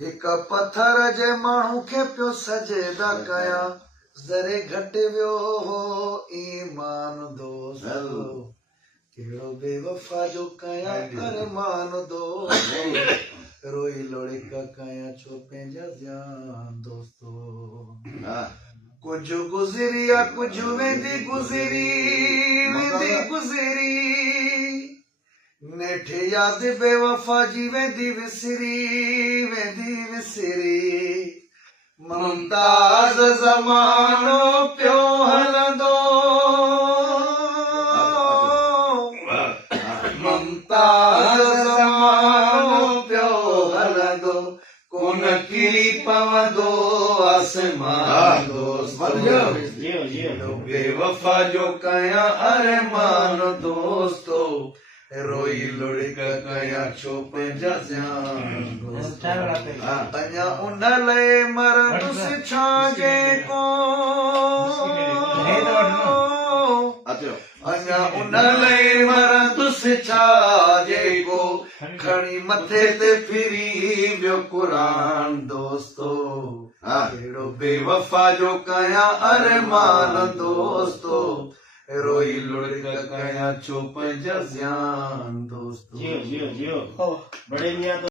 हिक पत्थर जे माण्हू खे पियो सजेदा कया ज़रे घटि वियो हो ईमान दोस्तो कहिड़ो बेवफा जो कया अरमान दोस्तो रोई लोड़ी कया छो पंहिंजा ध्यान दोस्तो कुछ गुज़िरिया कुछ वेंदी गुज़िरी नेठे याद बेवफा जी वेंदी विसरी मुमताज़ ज़मानो पियो हलंदो मुमताज़ ज़मानो पियो हलंदो कोन किरी पवंदो आसमान दोस्तो बेवफा जो कया अरमान दोस्तो रोई लुड़क कया छो पंहिंजा ध्यान दोस्तो अञा उन लाइ मरंदुसि छाजे को अञा उन लाइ मरंदुसि छाजे को खणी मथे ते फिरी वियो क़ुरान दोस्तो कहिड़ो बेवफा जो कया अरमान दोस्तो रोई लुड़क कया छो पंहिंजा ध्यान दोस्तो